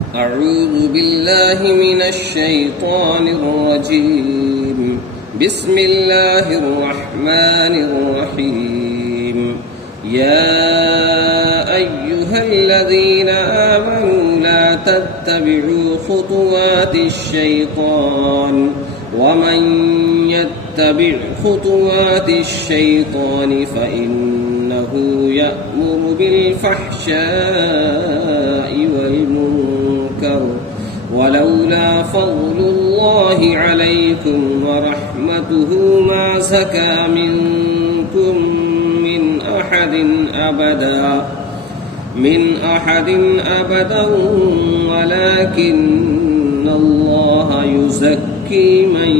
أعوذ بالله من الشيطان الرجيم. بسم الله الرحمن الرحيم. يا أيها الذين آمنوا لا تتبعوا خطوات الشيطان ومن يتبع خطوات الشيطان فإنه يأمر بالفحشاء والمنكر ولولا فضل الله عليكم ولرحمته ما زكى منكم من أحد أبدا ولكن الله يزكي من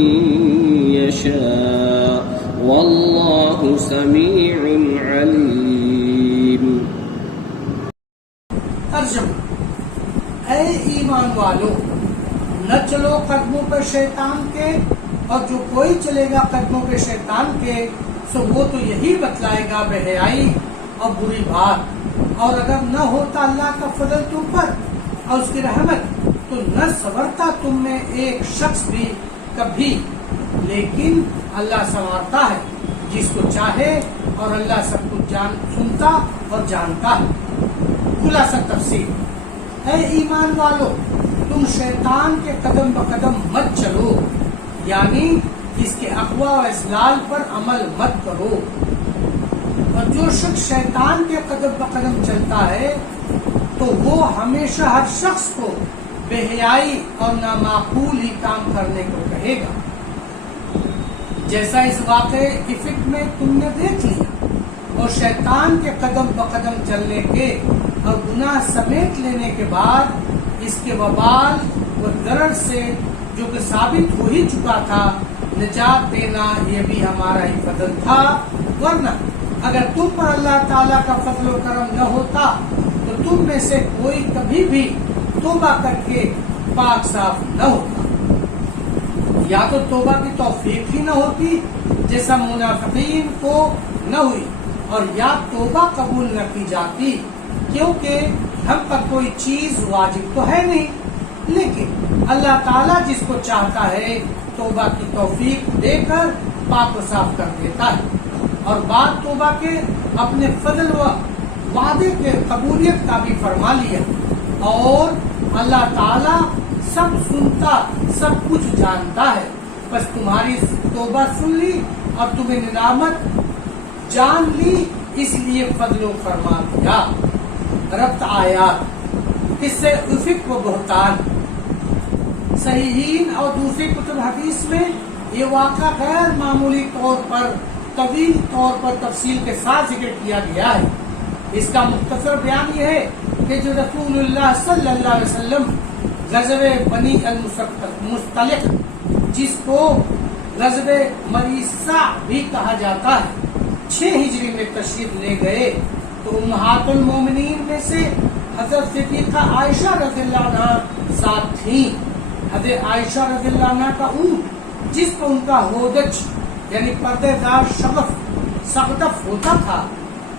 يشاء والله سميع عليم. ترجمہ: اے ایمان والو، نہ چلو قدموں پر شیطان کے، اور جو کوئی چلے گا قدموں پہ شیطان کے سو وہ تو یہی بتلائے گا بے حیائی اور بری بات. اور اگر نہ ہوتا اللہ کا فضل تم پر اور اس کی رحمت تو نہ سنورتا تم میں ایک شخص بھی کبھی، لیکن اللہ سنوارتا ہے جس کو چاہے اور اللہ سب کچھ سنتا اور جانتا ہے. خلاصہ تفسیر: اے ایمان والو، تم شیطان کے قدم بقدم مت چلو، یعنی اس کے اقوا و اسلال پر عمل مت کرو. اور جو شخص شیطان کے قدم بقدم چلتا ہے تو وہ ہمیشہ ہر شخص کو بے حیائی اور نامعقول ہی کام کرنے کو کہے گا، جیسا اس واقعے کی فکر میں تم نے دیکھ لیا. اور شیطان کے قدم بقدم چلنے کے اور گناہ سمیٹ لینے کے بعد اس کے وبال و ضرر سے جو کہ ثابت ہو ہی چکا تھا نجات دینا یہ بھی ہمارا ہی فضل تھا. ورنہ اگر تم پر اللہ تعالیٰ کا فضل و کرم نہ ہوتا تو تم میں سے کوئی کبھی بھی توبہ کر کے پاک صاف نہ ہوتا. یا تو توبہ کی توفیق ہی نہ ہوتی جیسا منافقین کو نہ ہوئی، اور یا توبہ قبول نہ کی جاتی کیونکہ ہم پر کوئی چیز واجب تو ہے نہیں، لیکن اللہ تعالیٰ جس کو چاہتا ہے توبہ کی توفیق دے کر پاک و صاف کر دیتا ہے. اور بعد توبہ کے اپنے فضل و وعدے کے قبولیت کا بھی فرما لیا. اور اللہ تعالیٰ سب سنتا سب کچھ جانتا ہے، بس تمہاری توبہ سن لی اور تمہیں ندامت جان لی، اس لیے فضل و فرما دیا. ربط آیات: قصے افک و بہتان. صحیحین اور دوسری کتب حدیث میں یہ واقعہ غیر معمولی طور پر طویل طور پر تفصیل کے ساتھ ذکر کیا گیا ہے. اس کا مختصر بیان یہ ہے کہ جو رسول اللہ صلی اللہ علیہ وسلم غزوہ بنی المصطلق، جس کو غزوہ مریسہ بھی کہا جاتا ہے، 6 ہجری میں تشریف لے گئے تو امہات المومنین میں سے حضرت صدیقہ عائشہ رضی اللہ عنہ ساتھ تھیں. حضرت عائشہ رضی اللہ عنہ کا اونٹ جس پر ان کا ہودج یعنی پردے دار صغدف ہوتا تھا،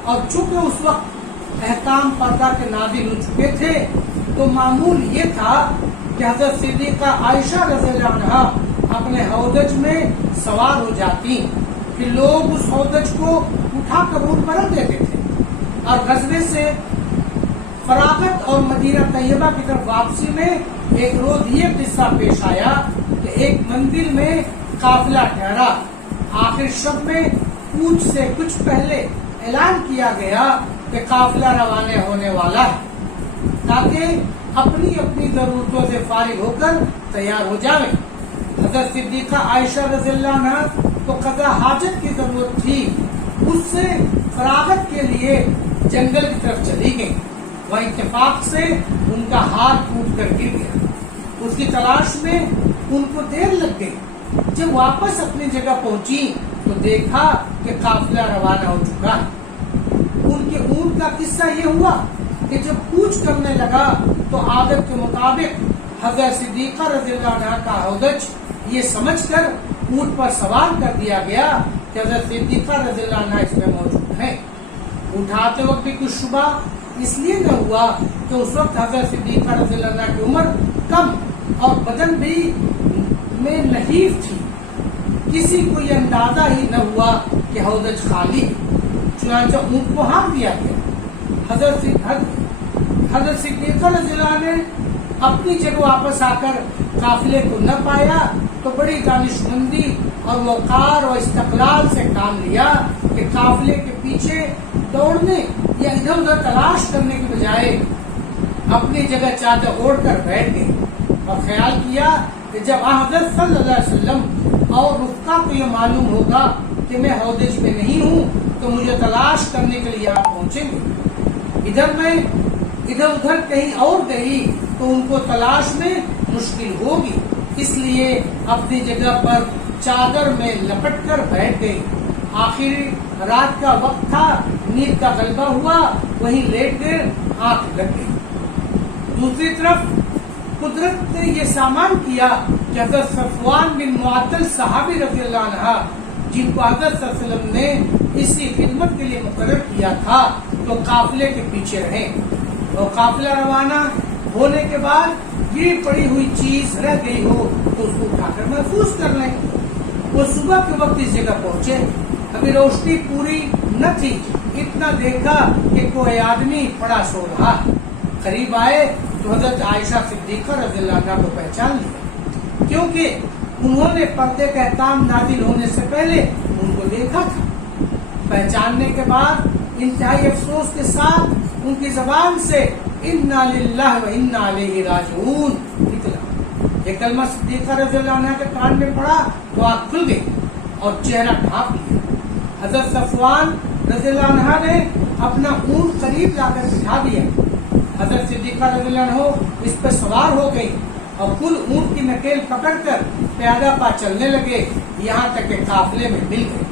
اور چونکہ اس وقت احکام پردہ کے نازل ہو چکے تھے تو معمول یہ تھا کہ حضرت صدیقہ عائشہ رضی اللہ عنہ اپنے ہودج میں سوار ہو جاتی، پھر لوگ اس ہودج کو اٹھا کر اونٹ پر رکھ دیتے تھے. اور غزوے سے فراغت اور مدینہ طیبہ کی طرف واپسی میں ایک روز یہ قصہ پیش آیا کہ ایک منزل میں قافلہ ٹھہرا. آخر شب میں کوچ سے کچھ پہلے اعلان کیا گیا کہ قافلہ روانہ ہونے والا ہے، تاکہ اپنی اپنی ضرورتوں سے فارغ ہو کر تیار ہو جائیں. حضرت صدیقہ عائشہ رضی اللہ عنہ کو قضا حاجت کی ضرورت تھی، اس سے فراغت کے لیے جنگل کی طرف چلی گئی. وہ اتفاق سے ان کا ہاتھ ٹوٹ کر گر گیا. اس کی تلاش میں ان کو دیر لگ گئی. جب واپس اپنی جگہ پہنچی تو دیکھا کہ قافلہ روانہ ہو چکا ہے. ان کے اونٹ کا قصہ یہ ہوا کہ جب کوچ کرنے لگا تو عادت کے مطابق حضرت صدیقہ رضی اللہ عنہ کا ہودج یہ سمجھ کر اونٹ پر سوار کر دیا گیا کہ حضرت صدیقہ رضی اللہ عنہ اس میں موجود ہیں. اٹھاتے وقت بھی کچھ شبہ اس لیے نہ ہوا کہ اس وقت حضرت صدیقہ رضی اللہ عنہ کی عمر کم اور بدن بھی میں نحیف تھی، کسی کو یہ اندازہ ہی نہ ہوا کہ ہودج خالی، چنانچہ اونٹ کو ہانک دیا گیا۔ حضرت صدیقہ رضی اللہ عنہ نے اپنی جگہ واپس آ کر قافلے کو نہ پایا تو بڑی دانشمندی اور وقار اور استقلال سے کام لیا کہ قافلے کے پیچھے دوڑنے یا ادھر ادھر تلاش کرنے کے بجائے اپنی جگہ چادر اوڑھ کر بیٹھ گئے اور خیال کیا کہ جب حضرت صلی اللہ علیہ وسلم اور رفقا کو یہ معلوم ہوگا کہ میں ہودج میں نہیں ہوں تو مجھے تلاش کرنے کے لیے آپ پہنچیں گے، میں ادھر ادھر کہیں اور گئی تو ان کو تلاش میں مشکل ہوگی، اس لیے اپنی جگہ پر چادر میں لپٹ کر بیٹھ گئی۔ آخری رات کا وقت تھا، نیند کا غلبہ ہوا، وہیں لیٹ گئے، آنکھ لگ گئی۔ دوسری طرف قدرت نے یہ سامان کیا کہ حضرت صفوان بن معطل صحابی رضی اللہ عنہ، جن کو حضرت صلی اللہ علیہ وسلم نے اسی خدمت کے لیے مقرر کیا تھا، تو قافلے کے پیچھے رہے اور قافلہ روانہ ہونے کے بعد یہ پڑی ہوئی چیز رہ گئی ہو تو اس کو اٹھا کر محفوظ کر لیں۔ وہ صبح کے وقت اس جگہ پہنچے، ابھی روشنی پوری نہ تھی، اتنا دیکھا کہ کوئی آدمی پڑا سو رہا، قریب آئے تو حضرت عائشہ صدیقہ رضی اللہ عنہ کو پہچان لیا، کیونکہ انہوں نے پردے کا احکام نازل ہونے سے پہلے ان کو دیکھا تھا۔ پہچاننے کے بعد انتہائی افسوس کے ساتھ ان کی زبان سے انا للہ و انا الیہ راجعون نکلا۔ یہ کلمہ صدیقہ رضی اللہ عنہ کے کان میں پڑا تو آنکھ کھل گئی اور چہرہ ڈھانپ لیا۔ حضرت صفوان رضی اللہ عنہ نے اپنا اونٹ قریب لا کر بٹھا دیا، حضرت صدیقہ رضی اللہ عنہ اس پر سوار ہو گئی اور کل اونٹ کی نکیل پکڑ کر پیادہ پا چلنے لگے، یہاں تک کہ قافلے میں مل گئے۔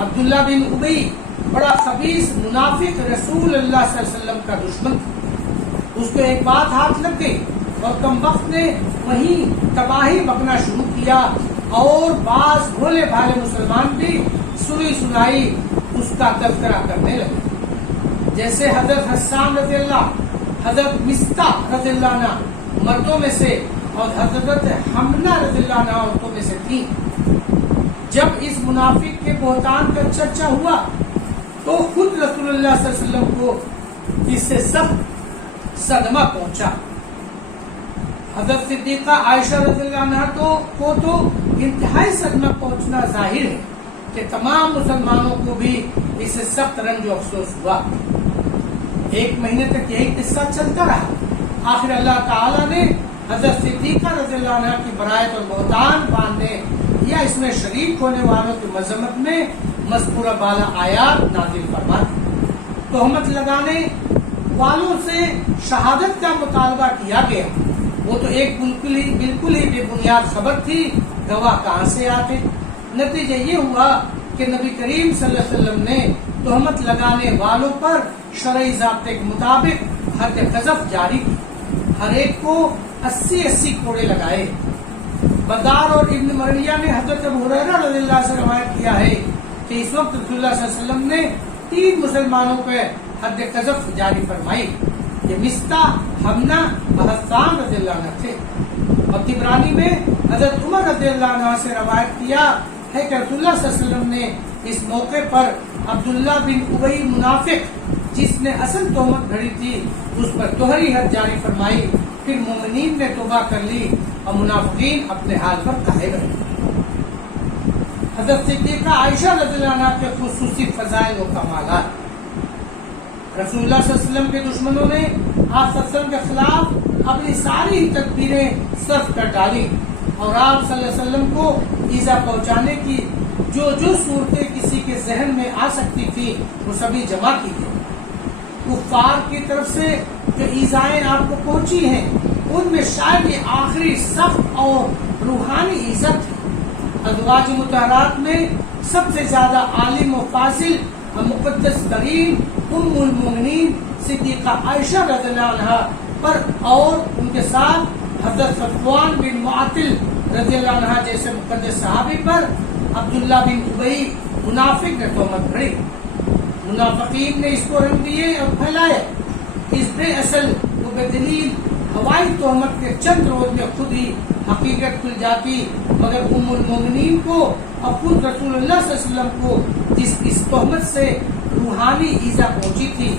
عبداللہ بن ابی بڑا خبیث منافق رسول اللہ صلی اللہ علیہ وسلم کا دشمن تھا، اس کو ایک بات ہاتھ لگ گئی اور کم وقت نے وہیں تباہی بکنا شروع کیا اور بعض بھولے بھالے مسلمان بھی سنی سنائی اس کا تذکرہ کرنے لگے، جیسے حضرت حسان رضی اللہ، حضرت مستح رضی اللہ عنہ مردوں میں سے اور حضرت حمنہ رضی اللہ عنہ عورتوں میں سے تھی۔ جب اس منافق کے بہتان کا چرچا ہوا تو خود رسول اللہ صلی اللہ علیہ وسلم کو اس سے سخت صدمہ پہنچا۔ حضرت صدیقہ عائشہ رضی اللہ عنہ کو تو انتہائی صدمہ پہنچنا ظاہر ہے کہ تمام مسلمانوں کو بھی اس سے سخت رنج و افسوس ہوا۔ ایک مہینے تک یہی قصہ چلتا رہا، آخر اللہ تعالیٰ نے حضرت صدیقہ رضی اللہ عنہ کی برائت اور بہتان باندھنے یا اس میں شریک ہونے والوں کی مذمت میں مذکورہ بالا آیات نازل فرما دی۔ تہمت لگانے والوں سے شہادت کا مطالبہ کیا گیا، وہ تو ایک بالکل ہی بے بنیاد خبر تھی، گواہ کہاں سے آتے؟ نتیجہ یہ ہوا کہ نبی کریم صلی اللہ علیہ وسلم نے تہمت لگانے والوں پر شرعی ضابطے کے مطابق حد قذف جاری کی، ہر ایک کو 80 کوڑے لگائے۔ بزار اور ابن مریا نے حضرت ابو ہریرہ رضی اللہ عنہ سے روایت کیا ہے کہ اس وقت رسول اللہ صلی اللہ علیہ وسلم نے 3 مسلمانوں پہ حد قذف جاری فرمائی، یہ مستح، حمنہ و حسان رضی اللہ عنہ تھے۔ اور طبرانی میں حضرت عمر رضی اللہ عنہ سے روایت کیا ہے کہ رسول اللہ صلی اللہ علیہ وسلم نے اس موقع پر عبداللہ بن ابی منافق جس نے اصل تہمت گھڑی تھی اس پر دوہری حد جاری فرمائی، پھر مومنین نے توبہ کر لی اور منافقین اپنے حال پر قائم رہے۔ حضرت صدیقہ عائشہ رضی اللہ عنہ کے خصوصی فضائل و کمالات۔ رسول اللہ صلی اللہ علیہ وسلم کے دشمنوں نے آپ صلی اللہ علیہ وسلم کے خلاف اپنی ساری تدبیریں صرف کر ڈالی اور آپ صلی اللہ علیہ وسلم کو ایذا پہنچانے کی جو صورتیں کسی کے ذہن میں آ سکتی تھی وہ سبھی جمع کی گئی۔ کفار کی طرف سے جو ایذائیں آپ کو پہنچی ہیں ان میں شاید یہ آخری سخت اور روحانی عزت ہے۔ ازواج مطہرات میں سب سے زیادہ عالم و فاضل اور مقدس ترین ام المومنین صدیقہ عائشہ رضی اللہ عنہ پر اور ان کے ساتھ حضرت صفوان بن معطل رضی اللہ عنہ جیسے مقدس صحابی پر عبداللہ بن ابی منافق نے تہمت گھڑی۔ منافقین نے اس کو رنگ دیے اور پھیلائے اس بے اصل و بے دلیل ہوائی تہمت کے چند روز میں خود ہی حقیقت کھل جاتی، مگر ام المومنین کو اور خود رسول اللہ صلی اللہ علیہ وسلم کو جس اس تہمت سے روحانی ایذا پہنچی تھی،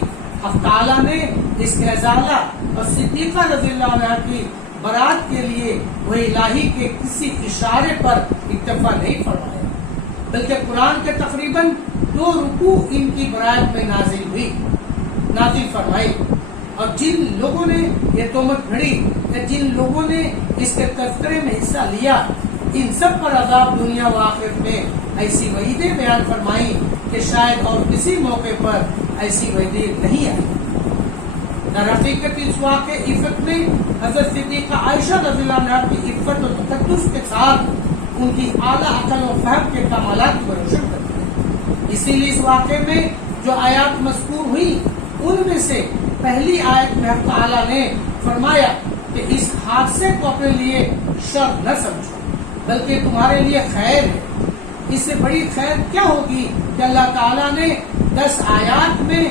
حق تعالیٰ نے اس کے ازالہ اور صدیقہ رضی اللہ عنہ کی برات کے لیے وہ الہی کے کسی اشارے پر اکتفا نہیں فرمایا، بلکہ قرآن کے تقریباً 2 رکوع ان کی برات میں نازل فرمائی، اور جن لوگوں نے یہ تہمت گھڑی یا جن لوگوں نے اس کے تذکرے میں حصہ لیا، ان سب پر عذاب دنیا و آخرت میں ایسی وعیدیں بیان فرمائی کہ شاید اور کسی موقع پر ایسی وعیدیں نہیں آئی۔ در حقیقت اس واقع عفت میں حضرت صدیقہ عائشہ رضی اللہ عنہا کی عفت و تقدس کے ساتھ ان کی اعلیٰ عقل و فہم کے کمالات کو روشن کرتے ہیں۔ اسی لیے اس واقعے میں جو آیات مذکور ہوئی، ان میں سے پہلی آیت میں حق تعالیٰ نے فرمایا کہ اس حادثے کو اپنے لیے شر نہ سمجھو، بلکہ تمہارے لیے خیر ہے۔ اس سے بڑی خیر کیا ہوگی کہ اللہ تعالیٰ نے 10 آیات میں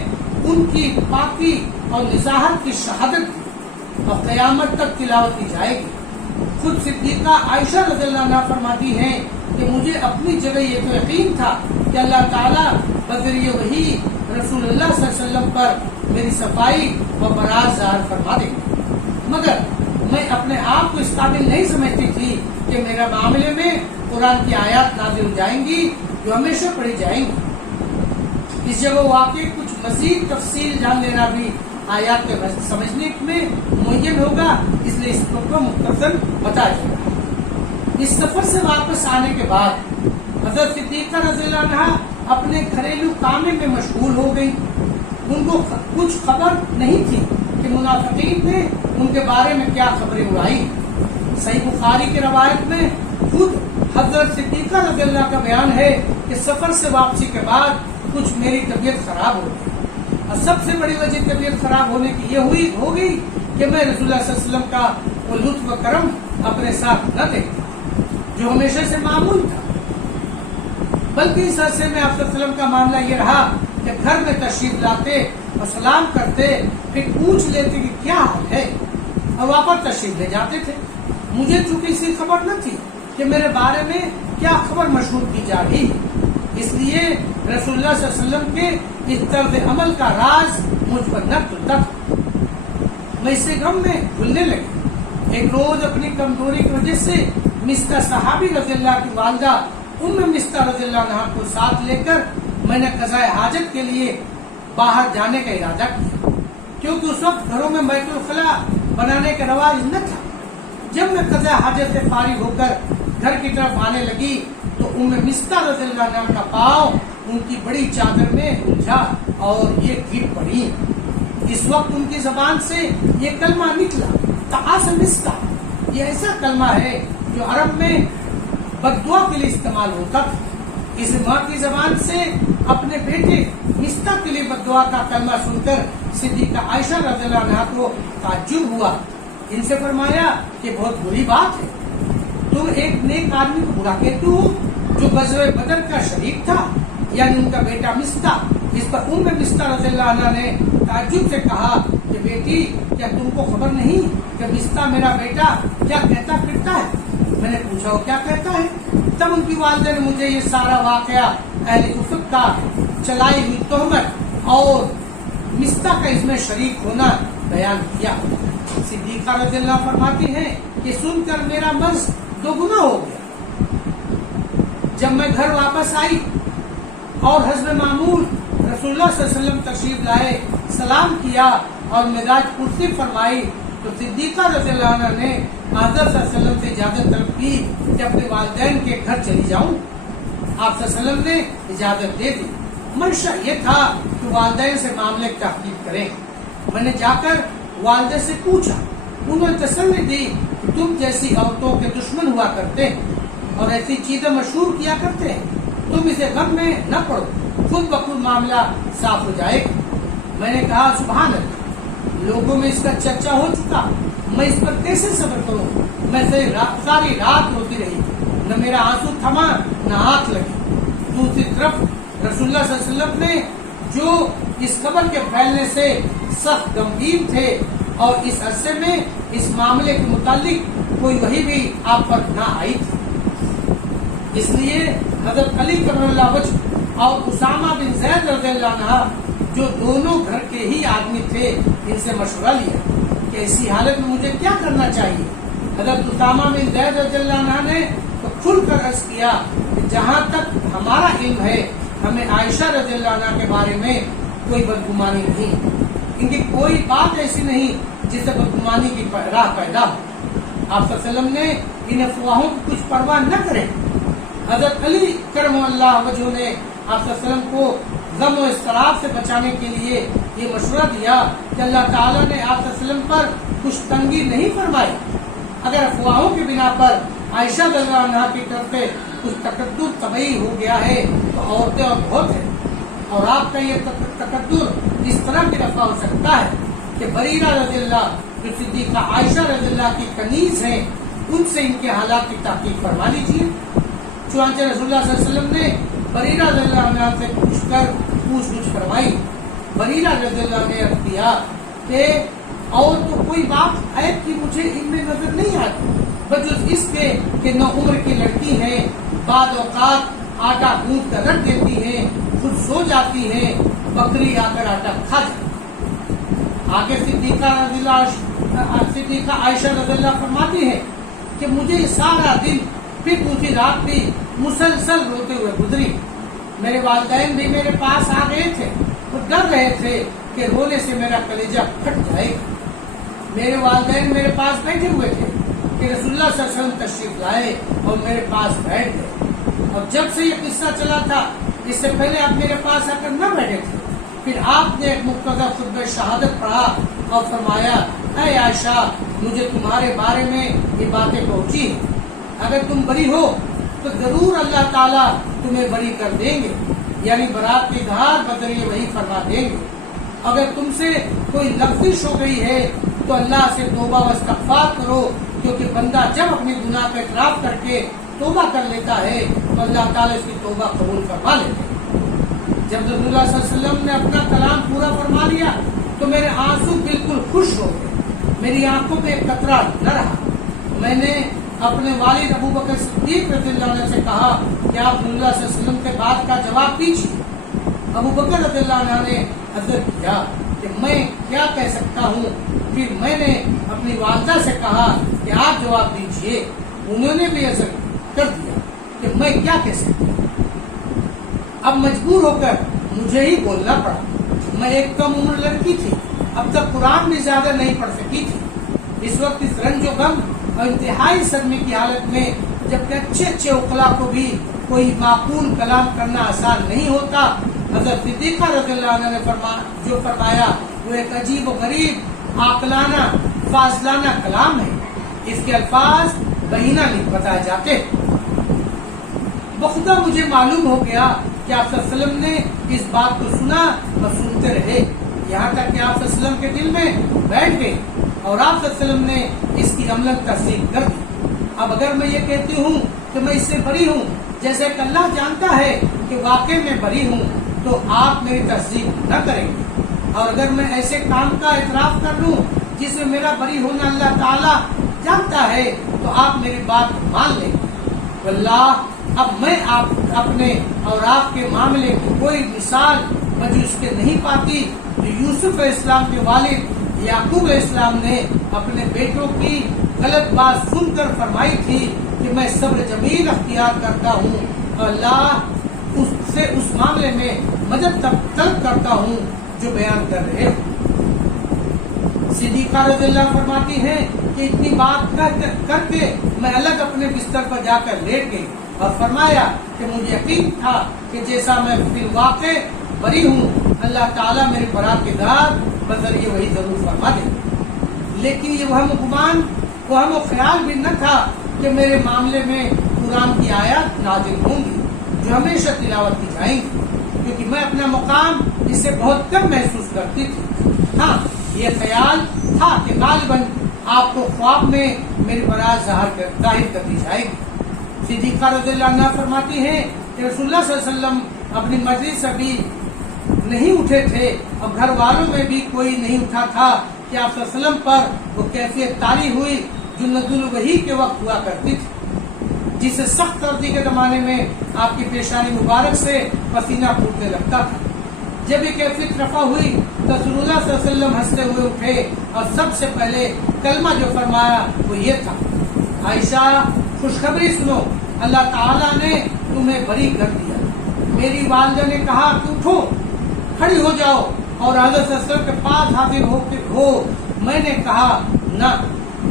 ان کی پاکی اور نزاہت کی شہادت دی اور قیامت تک تلاوت کی جائے گی۔ خود صدیقہ عائشہ رضی اللہ عنہا فرماتی ہیں کہ مجھے اپنی جگہ یہ تو یقین تھا کہ اللہ تعالیٰ بذریعہ وحی رسول اللہ صلی اللہ علیہ وسلم پر میری صفائی و برات ظاہر فرما دے گی، مگر میں اپنے آپ کو اس قابل نہیں سمجھتی تھی کہ میرا معاملے میں قرآن کی آیات نازل ہو جائیں گی جو ہمیشہ پڑھی جائیں گی۔ اس جگہ واقعی کچھ مزید تفصیل جان لینا بھی آیات کے سمجھنے میں معین ہوگا، اس لیے اس کو مختصر بتا جائے گا۔ اس سفر سے واپس آنے کے بعد حضرت صدیقہ رضی اللہ عنہا اپنے گھریلو کاموں میں مشغول ہو گئی۔ ان کو کچھ خبر نہیں تھی کہ منافقین نے ان کے بارے میں کیا خبریں اڑائی۔ صحیح بخاری کی روایت میں خود حضرت صدیقہ رضی اللہ کا بیان ہے کہ سفر سے واپسی کے بعد کچھ میری طبیعت خراب ہو گئی، اور سب سے بڑی وجہ طبیعت خراب ہونے کی یہ ہو گئی کہ میں رسول اللہ صلی اللہ علیہ وسلم کا وہ لطف و کرم اپنے ساتھ نہ دیکھتا جو ہمیشہ سے معمول تھا، بلکہ اس عرصے میں آپ صلی اللہ علیہ وسلم کا معاملہ یہ رہا کہ گھر میں تشریف لاتے اور سلام کرتے، پھر پوچھ لیتے کہ کیا حال ہے، اور واپس تشریف لے جاتے تھے۔ مجھے چونکہ اس کی خبر نہ تھی کہ میرے بارے میں کیا خبر مشہور کی جا رہی ہے، اس لیے رسول اللہ صلی اللہ علیہ وسلم کے اس طرز عمل کا راز مجھ پر نہ کھلتا تھا۔ میں اسے غم میں بھولنے لگی۔ ایک روز اپنی کمزوری کی وجہ سے مستہ صحابی رضی اللہ کی والدہ مستہ رضی اللہ عنہا کو ساتھ لے کر میں نے قضاء حاجت کے لیے باہر جانے کا ارادہ کیا، کیونکہ اس وقت گھروں میں بیت الخلاء بنانے کا رواج نہ تھا۔ جب میں قضاء حاجت سے فارغ ہو کر گھر کی طرف آنے لگی تو مستہ رضی اللہ عنہا کا پاؤں ان کی بڑی چادر میں الجھا اور یہ گر پڑی۔ اس وقت ان کی زبان سے یہ کلمہ نکلا، تعاس مستہ۔ یہ ایسا کلمہ ہے جو عرب میں بد دعا کے لیے استعمال ہوتا تھا۔ اس ماں کی زبان سے اپنے بیٹے مستہ کے لیے بد دعا کا کلمہ سن کر صدیقہ عائشہ رضی اللہ عنہا کو تعجب ہوا۔ ان سے فرمایا کہ بہت بری بات ہے، تم ایک نیک آدمی کو برا کہتے ہو جو غزوہ بدر کا شریک تھا، یعنی ان کا بیٹا مستہ۔ اس پر مستہ رضی اللہ عنہ نے تعجب سے کہا کہ بیٹی، کیا تم کو خبر نہیں کہ مستہ میرا بیٹا کیا کہتا پھرتا ہے؟ میں نے پوچھا وہ کیا کہتا ہے؟ تب ان کی والدہ نے مجھے یہ سارا واقعہ اہل کفر کا چلائی ہوئی تہمت اور مستہ کا اس میں شریک ہونا بیان کیا۔ صدیقہ رضی اللہ فرماتی ہیں کہ سن کر میرا مرض دوگنا ہو گیا۔ جب میں گھر واپس آئی اور حسب معمول رسول اللہ صلی اللہ علیہ وسلم تشریف لائے، سلام کیا اور مزاج پرسی فرمائی تو صدیقہ رضی اللہ عنہ نے حضرت صلی اللہ علیہ وسلم سے اجازت طلب کی کہ اپنے والدین کے گھر چلی جاؤں۔ آپ صلی اللہ علیہ وسلم نے اجازت دے دی۔ منشا یہ تھا کہ والدین سے معاملے کی تحقیق کریں۔ میں نے جا کر والدہ سے پوچھا، انہوں نے تسلی دی کہ تم جیسی عورتوں کے دشمن ہوا کرتے ہیں اور ایسی چیزیں مشہور کیا کرتے ہیں، تم اسے غم میں نہ پڑو، خود بخود معاملہ صاف ہو جائے گا۔ میں نے کہا سبحان اللہ، لوگوں میں اس کا چرچا ہو چکا، میں اس پر کیسے صبر کروں؟ میں ساری رات روتی رہی، نہ میرا آنسو تھما نہ آنکھ لگی۔ دوسری طرف رسول اللہ صلی اللہ علیہ وسلم نے جو اس خبر کے پھیلنے سے سخت غمگین تھے اور اس عرصے میں اس معاملے کے متعلق کوئی وحی بھی آپ پر نہ آئی تھی۔ اس لیے حضرت علی کرم اللہ وجہ اور اسامہ بن زید رضی اللہ عنہ جو دونوں گھر کے ہی آدمی تھے ان سے مشورہ لیا کہ ایسی حالت میں مجھے کیا کرنا چاہیے۔ حضرت اسامہ بن زید رضی اللہ عنہ نے تو کھل کر عرض کیا کہ جہاں تک ہمارا علم ہے ہمیں عائشہ رضی اللہ عنہ کے بارے میں کوئی بدگمانی نہیں، ان کی کوئی بات ایسی نہیں جس سے بدگمانی کی راہ پیدا ہو۔ آپ صلی اللہ علیہ وسلم نے ان افواہوں کی کچھ پرواہ نہ کریں۔ حضرت علی کرم اللہ وجہ نے آپ صلی اللہ علیہ وسلم کو غم و اضطراب سے بچانے کے لیے یہ مشورہ دیا کہ اللہ تعالیٰ نے آپ صلی اللہ علیہ وسلم پر کچھ تنگی نہیں فرمائی۔ اگر افواہوں کی بنا پر عائشہ رضی اللہ عنہا کی طرف سے کچھ تکدر طبعی ہو گیا ہے تو عورتیں اور بہت ہیں، اور آپ کا یہ تکدر اس طرح بھی رفع ہو سکتا ہے کہ بریرہ رضی اللہ جو صدیقہ عائشہ رضی اللہ کی کنیز ہیں ان سے ان کے حالات کی تحقیق فرما لیجیے۔ چنانچہ رسول اللہ صلی اللہ علیہ وسلم نے بریرہ رضی اللہ عنہ سے پوچھ گچھ فرمائی۔ بریرہ رضی اللہ نے عرض کیا کہ اور تو کوئی بات عیب کی مجھے ان میں نظر نہیں آتی بجز اس کے کہ نو عمر کی لڑکی ہیں، بعض اوقات آٹا گوندھ کر رکھ دیتی ہیں، خود سو جاتی ہیں، بکری آ کر آٹا کھا جاتی۔ آگے صدیقہ عائشہ رضی اللہ فرماتی ہے کہ مجھے سارا دن پھر دوسری رات بھی مسلسل روتے ہوئے گزری۔ میرے والدین بھی میرے پاس آ گئے تھے، وہ ڈر رہے تھے کہ رونے سے میرا کلیجہ پھٹ جائے گا۔ میرے والدین میرے پاس بیٹھے ہوئے تھے کہ رسول اللہ صلی اللہ علیہ وسلم تشریف لائے اور میرے پاس بیٹھ گئے، اور جب سے یہ قصہ چلا تھا اس سے پہلے آپ میرے پاس آ کر نہ بیٹھے تھے۔ پھر آپ نے ایک مقتضی خطبہ شہادت پڑھا اور فرمایا اے عائشہ مجھے تمہارے بارے میں یہ باتیں پہنچی ہیں، اگر تم بری ہو تو ضرور اللہ تعالیٰ تمہیں بری کر دیں گے، یعنی برات کی اظہار بذریعہ وہی فرما دیں گے۔ اگر تم سے کوئی لغزش ہو گئی ہے تو اللہ سے توبہ و استغفار کرو، کیونکہ بندہ جب اپنے گناہ کا اعتراف کر کے توبہ کر لیتا ہے تو اللہ تعالیٰ اس کی توبہ قبول فرما لیتے ہیں۔ جب رسول اللہ صلی اللہ علیہ وسلم نے اپنا کلام پورا فرما لیا تو میرے آنسو بالکل خوش ہو گئے، میری آنکھوں پہ ایک قطرہ نہ رہا۔ میں نے اپنے والد ابو بکر صدیق رضی اللہ عنہ سے کہا کہ آپ رسول اللہ صلی اللہ علیہ وسلم کے بات کا جواب دیجیے۔ ابو بکر رضی اللہ عنہ نے عرض کیا کہ میں کیا کہہ سکتا ہوں۔ پھر میں نے اپنی والدہ سے کہا کہ آپ جواب دیجیے۔ انہوں نے بھی عرض کر دیا کہ میں کیا کہہ سکتا ہوں۔ اب مجبور ہو کر مجھے ہی بولنا پڑا۔ میں ایک کم عمر لڑکی تھی، اب تک قرآن بھی زیادہ نہیں پڑھ سکی تھی۔ اس وقت اس رنج و غم اور انتہائی صدمے کی حالت میں جبکہ اچھے اچھے عقلاء کو بھی کوئی معقول کلام کرنا آسان نہیں ہوتا، حضرت صدیقہ رضی اللہ عنہ نے جو فرمایا وہ ایک عجیب و غریب عاقلانہ فاضلانہ کلام ہے۔ اس کے الفاظ بہینہ نہیں بتائے جاتے۔ بخدا مجھے معلوم ہو گیا کہ آپ صلی اللہ علیہ وسلم نے اس بات کو سنا اور سنتے رہے، یہاں تک کہ آپ صلی اللہ علیہ وسلم کے دل میں بیٹھ گئے اور آپ صلی اللہ علیہ وسلم نے اس کی عملاً تصدیق کر دی۔ اب اگر میں یہ کہتی ہوں کہ میں اس سے بری ہوں جیسے کہ اللہ جانتا ہے کہ واقعی میں بری ہوں تو آپ میری تصدیق نہ کریں گے، اور اگر میں ایسے کام کا اعتراف کر لوں جس میں میرا بری ہونا اللہ تعالیٰ جانتا ہے تو آپ میری بات مان لیں گے۔ واللہ اب میں اپنے اور آپ کے معاملے کی کوئی مثال وجہ اس کے نہیں پاتی جو یوسف علیہ السلام کے والد یعقوب علیہ السلام نے اپنے بیٹوں کی غلط بات سن کر فرمائی تھی کہ میں صبر جمیل اختیار کرتا ہوں اور اللہ اس سے اس معاملے میں مدد طلب کرتا ہوں جو بیان کر رہے ہیں۔ صدیقہ رضی اللہ فرماتی ہیں کہ اتنی بات کر کے میں الگ اپنے بستر پر جا کر لیٹ گئی اور فرمایا کہ مجھے یقین تھا کہ جیسا میں فی الواقع بری ہوں اللہ تعالیٰ میری برات کے دار بذریعہ وہی ضرور فرما دے، لیکن یہ وہم و خیال بھی نہ تھا کہ میرے معاملے میں قرآن کی آیات نازل ہوں گی جو ہمیشہ تلاوت کی جائیں گی، کیونکہ میں اپنا مقام اس سے بہت کم محسوس کرتی تھی۔ ہاں یہ خیال تھا کہ غالباً آپ کو خواب میں میری برات ظاہر کر دی جائے گی۔ صدیقہ رضی اللہ عنہ فرماتی ہیں کہ رسول اللہ صلی اللہ علیہ وسلم اپنی مرضی سے بھی نہیں اٹھے تھے اور گھر والوں میں بھی کوئی نہیں اٹھا تھا کہ آپ صلی اللہ علیہ وسلم پر وہ کیفیت طاری ہوئی جو نزول وحی کے وقت ہوا کرتی تھی، جس سے سخت سردی کے زمانے میں آپ کی پیشانی مبارک سے پسینہ پھوٹنے لگتا تھا۔ جب یہ کیفیت رفع ہوئی تو رسول اللہ صلی اللہ علیہ وسلم ہنستے ہوئے اٹھے اور سب سے پہلے کلمہ جو فرمایا وہ یہ تھا، عائشہ خوشخبری سنو، اللہ تعالیٰ نے تمہیں بری کر دیا۔ میری والدہ نے کہا کہ اٹھو، کھڑی ہو جاؤ اور حضرت صلی اللہ علیہ وسلم کے پاس حاضر ہو۔ میں نے کہا نہ،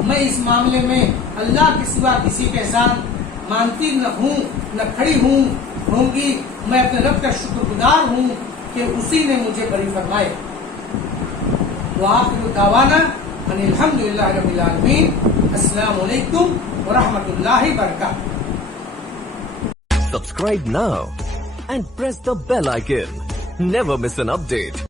میں اس معاملے میں اللہ کے سوا کسی کے احسان مانتی نہ ہوں، نہ کھڑی ہوں گی۔ میں اپنے رب کا شکر گزار ہوں کہ اسی نے مجھے بری فرمائے۔ وآخر دعوانا ان الحمدللہ رب العالمین۔ السلام علیکم ورحمۃ اللہ وبرکاتہ۔ Subscribe now and press the bell icon. Never miss an update.